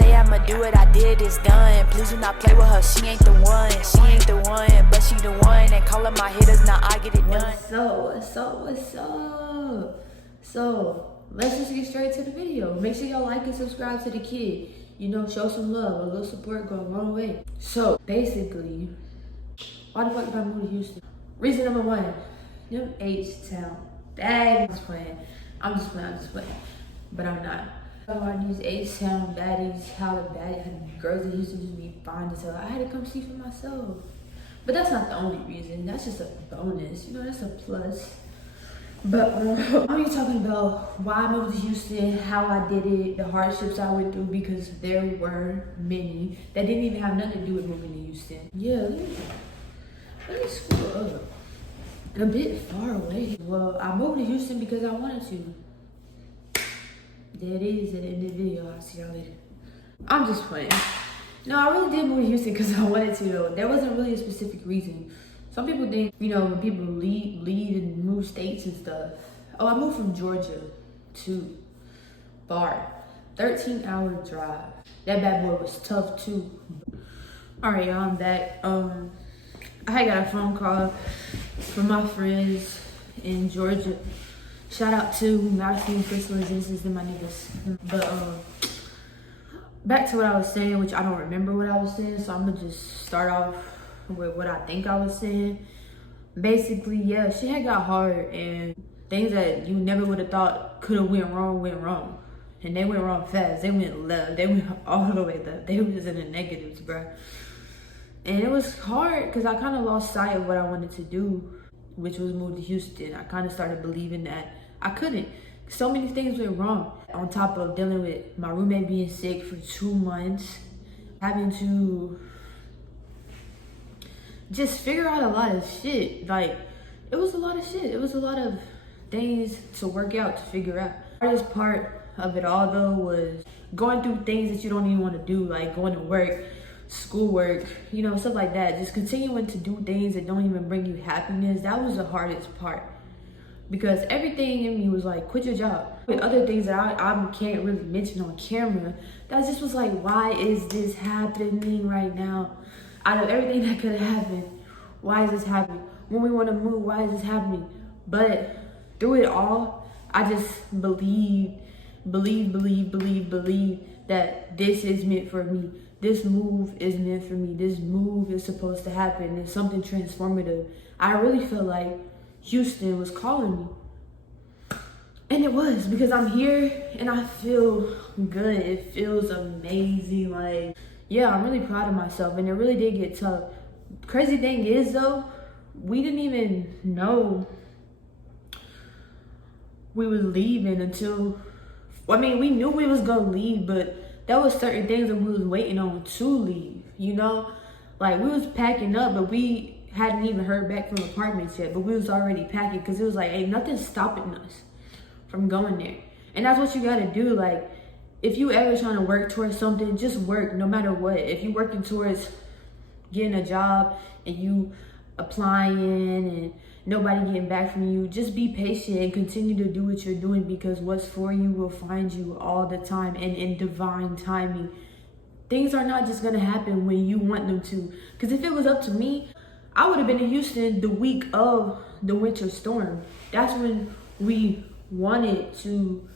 say I'ma do it, I did, it's done. Please do not play with her, she ain't the one. She ain't the one, but she the one. And calling my hitters, now I get it done. What's up? So, let's just get straight to the video. Make sure y'all like and subscribe to the kid. You know, show some love. A little support goes a long way. So, basically, why the fuck did I move to Houston? Reason number one, them H-Town. I'm just playing. But I'm not. These H-Town baddies, how the girls in Houston just be fine as hell. I had to come see for myself. But that's not the only reason. That's just a bonus. You know, that's a plus. But I'm gonna be talking about why I moved to Houston, how I did it, the hardships I went through, because there were many that didn't even have nothing to do with moving to Houston. Yeah, let me scroll up. A bit far away. Well, I moved to Houston because I wanted to. There it is at the end of the video. I'll see y'all later. I'm just playing. No, I really did move to Houston because I wanted to, though. There wasn't really a specific reason. Some people think, you know, when people leave and move states and stuff. Oh, I moved from Georgia to Bar. 13-hour drive. That bad boy was tough, too. All right, y'all, I'm back. I got a phone call from my friends in Georgia. Shout out to Madison, Crystal, and Genesis, and my niggas. But back to what I was saying, which I don't remember what I was saying, so I'm gonna just start off with what I think I was saying. Basically, yeah, shit had got hard, and things that you never would have thought could have went wrong. And they went wrong fast. They went left. They went all the way left. They was in the negatives, bro. And it was hard because I kind of lost sight of what I wanted to do, which was move to Houston. I kind of started believing that I couldn't. So many things went wrong. On top of dealing with my roommate being sick for 2 months, having to just figure out a lot of shit. Like, it was a lot of shit. It was a lot of things to work out, to figure out. The hardest part of it all, though, was going through things that you don't even want to do, like going to work, schoolwork, you know, stuff like that. Just continuing to do things that don't even bring you happiness. That was the hardest part, because everything in me was like, quit your job. With other things that I can't really mention on camera, that just was like, why is this happening right now? Out of everything that could have happened, why is this happening? When we want to move, why is this happening? But through it all, I just believe that this is meant for me. This move is meant for me. This move is supposed to happen. It's something transformative. I really feel like Houston was calling me. And it was, because I'm here and I feel good. It feels amazing. Like, yeah, I'm really proud of myself, and it really did get tough. Crazy thing is, though, we didn't even know we was leaving until, I mean, we knew we was gonna leave, but there was certain things that we was waiting on to leave, you know? Like, we was packing up, but we hadn't even heard back from apartments yet, but we was already packing, because it was like, hey, nothing's stopping us from going there. And that's what you gotta do. Like, if you ever trying to work towards something, just work no matter what. If you working towards getting a job and you applying and nobody getting back from you, just be patient and continue to do what you're doing, because what's for you will find you all the time, and in divine timing. Things are not just gonna happen when you want them to. Because if it was up to me, I would have been in Houston the week of the winter storm. That's when we wanted to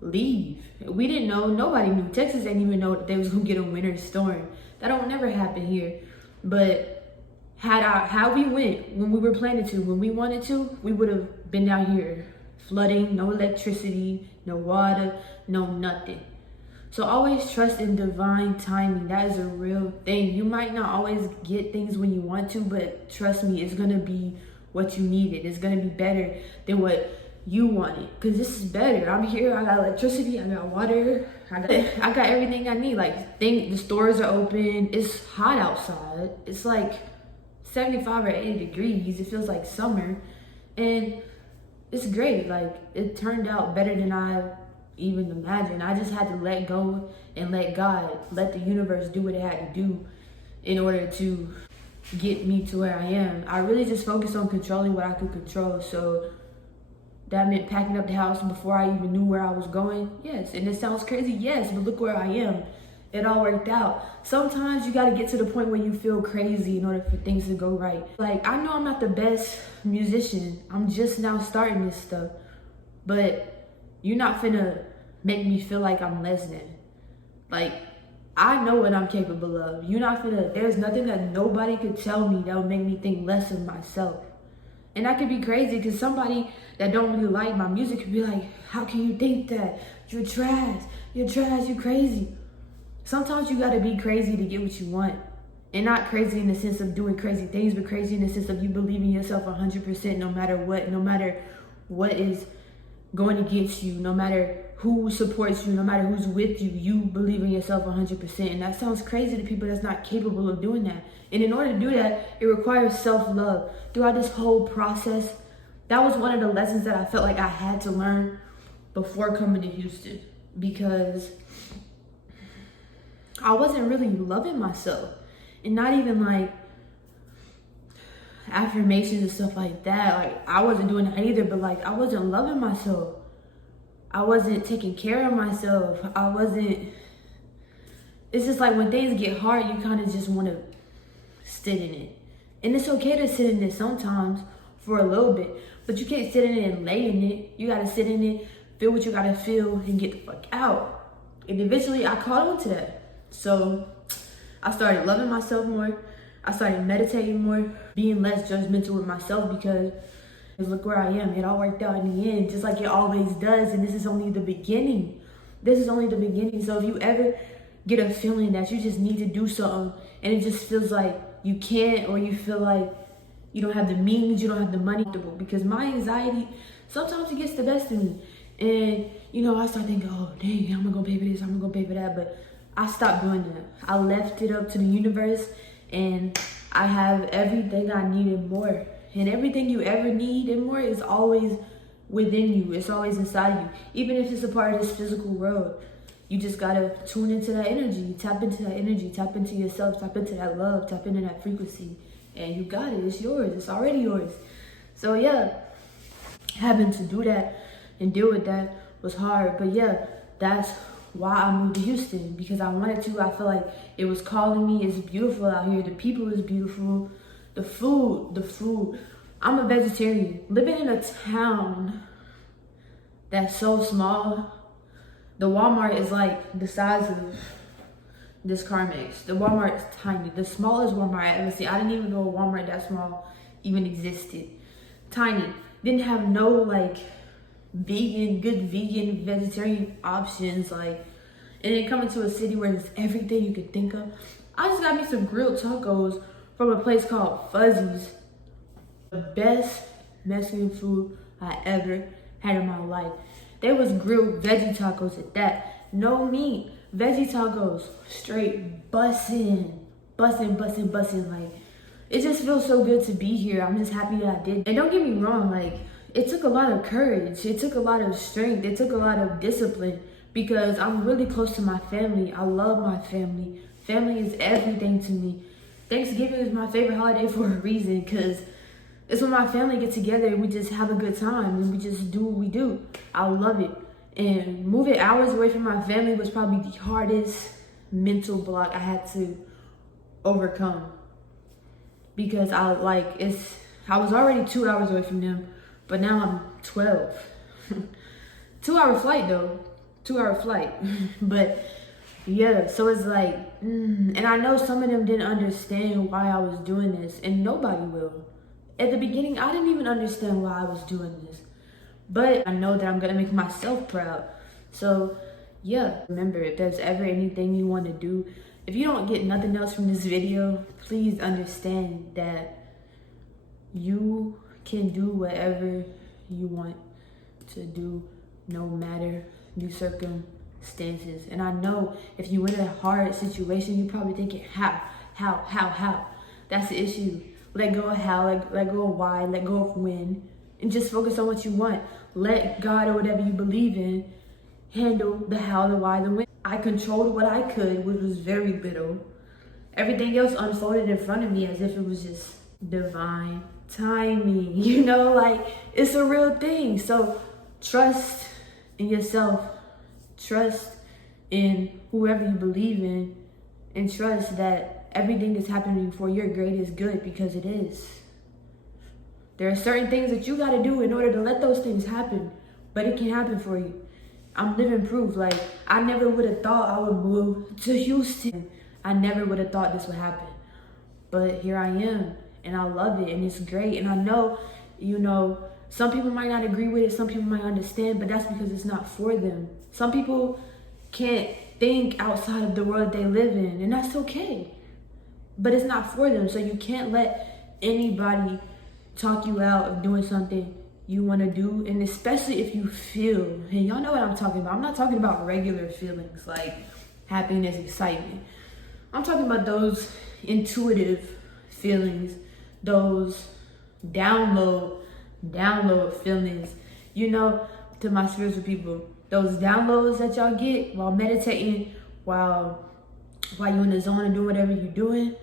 leave. We didn't know, nobody knew. Texas didn't even know that they was gonna get a winter storm. That don't never happen here. But how we went when we were planning to, when we wanted to, we would have been down here flooding, no electricity, no water, no nothing. So always trust in divine timing. That is a real thing. You might not always get things when you want to, but trust me, it's gonna be what you needed. It's gonna be better than what you wanted, because this is better. I'm here, I got electricity, I got water, I got everything I need. Like, the stores are open, it's hot outside. It's like 75 or 80 degrees. It feels like summer, and it's great. Like, it turned out better than I even imagined. I just had to let go and let God, let the universe do what it had to do in order to get me to where I am. I really just focused on controlling what I could control. So that meant packing up the house before I even knew where I was going. Yes, and it sounds crazy, yes, but look where I am. it all worked out. Sometimes you got to get to the point where you feel crazy in order for things to go right. Like, I know I'm not the best musician. I'm just now starting this stuff. But you're not finna make me feel like I'm less than. Like, I know what I'm capable of. You're not finna, there's nothing that nobody could tell me that would make me think less of myself. And that could be crazy because somebody that don't really like my music could be like, how can you think that? You're trash, you're crazy. Sometimes you gotta be crazy to get what you want. And not crazy in the sense of doing crazy things, but crazy in the sense of you believing yourself 100% no matter what is going against you, no matter who supports you, no matter who's with you, you believe in yourself 100%. And that sounds crazy to people that's not capable of doing that. And in order to do that, it requires self-love. Throughout this whole process, that was one of the lessons that I felt like I had to learn before coming to Houston, because I wasn't really loving myself. And not even like affirmations and stuff like that. Like, I wasn't doing that either, but like, I wasn't loving myself. I wasn't taking care of myself. It's just like when things get hard, you kind of just want to sit in it. And it's okay to sit in it sometimes for a little bit, but you can't sit in it and lay in it. You got to sit in it, feel what you got to feel, and get the fuck out. And eventually I caught on to that. So I started loving myself more. I started meditating more, being less judgmental with myself, because look where I am. It all worked out in the end, just like it always does. And this is only the beginning. This is only the beginning. So if you ever get a feeling that you just need to do something and it just feels like you can't, or you feel like you don't have the means, you don't have the money, because my anxiety, sometimes it gets the best of me. And, you know, I start thinking, oh, dang, I'm gonna go pay for this, I'm gonna go pay for that. But I stopped doing that. I left it up to the universe, and I have everything I need and more. And everything you ever need and more is always within you. It's always inside you. Even if it's a part of this physical world, you just gotta tune into that energy, tap into that energy, tap into yourself, tap into that love, tap into that frequency. And you got it, it's yours, it's already yours. So yeah, having to do that and deal with that was hard. But yeah, that's why I moved to Houston, because I wanted to. I feel like it was calling me. It's beautiful out here. The people is beautiful. The food. I'm a vegetarian. Living in a town that's so small, the Walmart is like the size of this Carmex. The Walmart is tiny. The smallest Walmart I ever seen. I didn't even know a Walmart that small even existed. Tiny. Didn't have no like good vegan, vegetarian options. Like, and then coming to a city where there's everything you could think of. I just got me some grilled tacos from a place called Fuzzy's. The best Mexican food I ever had in my life. There was grilled veggie tacos at that. No meat, veggie tacos, straight bussin'. Like, it just feels so good to be here. I'm just happy that I did. And don't get me wrong, like, it took a lot of courage. It took a lot of strength. It took a lot of discipline, because I'm really close to my family. I love my family. Family is everything to me. Thanksgiving is my favorite holiday for a reason, because it's when my family get together and we just have a good time and we just do what we do. I love it. And moving hours away from my family was probably the hardest mental block I had to overcome, because I was already 2 hours away from them, but now I'm 12. 2 hour flight though, 2 hour flight. But yeah, so it's like, and I know some of them didn't understand why I was doing this, and nobody will. At the beginning, I didn't even understand why I was doing this, but I know that I'm gonna make myself proud. So yeah, remember, if there's ever anything you want to do, if you don't get nothing else from this video, please understand that you can do whatever you want to do, no matter the circumstances. And I know if you're in a hard situation, you're probably thinking, how? That's the issue. Let go of how, let go of why, let go of when, and just focus on what you want. Let God or whatever you believe in handle the how, the why, the when. I controlled what I could, which was very little. Everything else unfolded in front of me as if it was just divine timing, you know, like, it's a real thing. So trust in yourself, trust in whoever you believe in, and trust that everything is happening for your greatest good, because it is. There are certain things that you got to do in order to let those things happen, but it can happen for you. I'm living proof. Like, I never would have thought I would move to Houston. I never would have thought this would happen. But here I am, and I love it, and it's great. And I know, you know, some people might not agree with it, some people might understand, but that's because it's not for them. Some people can't think outside of the world they live in, and that's okay. But it's not for them, so you can't let anybody talk you out of doing something you want to do. And especially if you feel, and y'all know what I'm talking about. I'm not talking about regular feelings like happiness, excitement. I'm talking about those intuitive feelings, those download feelings, you know, to my spiritual people. Those downloads that y'all get while meditating, while you're in the zone and doing whatever you're doing.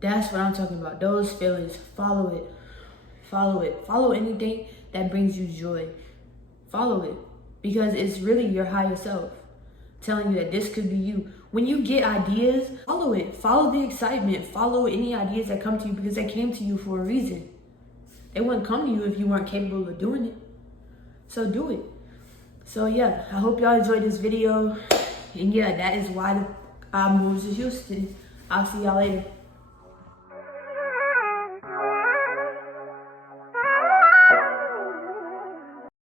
That's what I'm talking about. Those feelings. Follow it. Follow it. Follow anything that brings you joy. Follow it. Because it's really your higher self telling you that this could be you. When you get ideas, follow it. Follow the excitement. Follow any ideas that come to you, because they came to you for a reason. They wouldn't come to you if you weren't capable of doing it. So do it. So yeah, I hope y'all enjoyed this video. And yeah, that is why I moved to Houston. I'll see y'all later.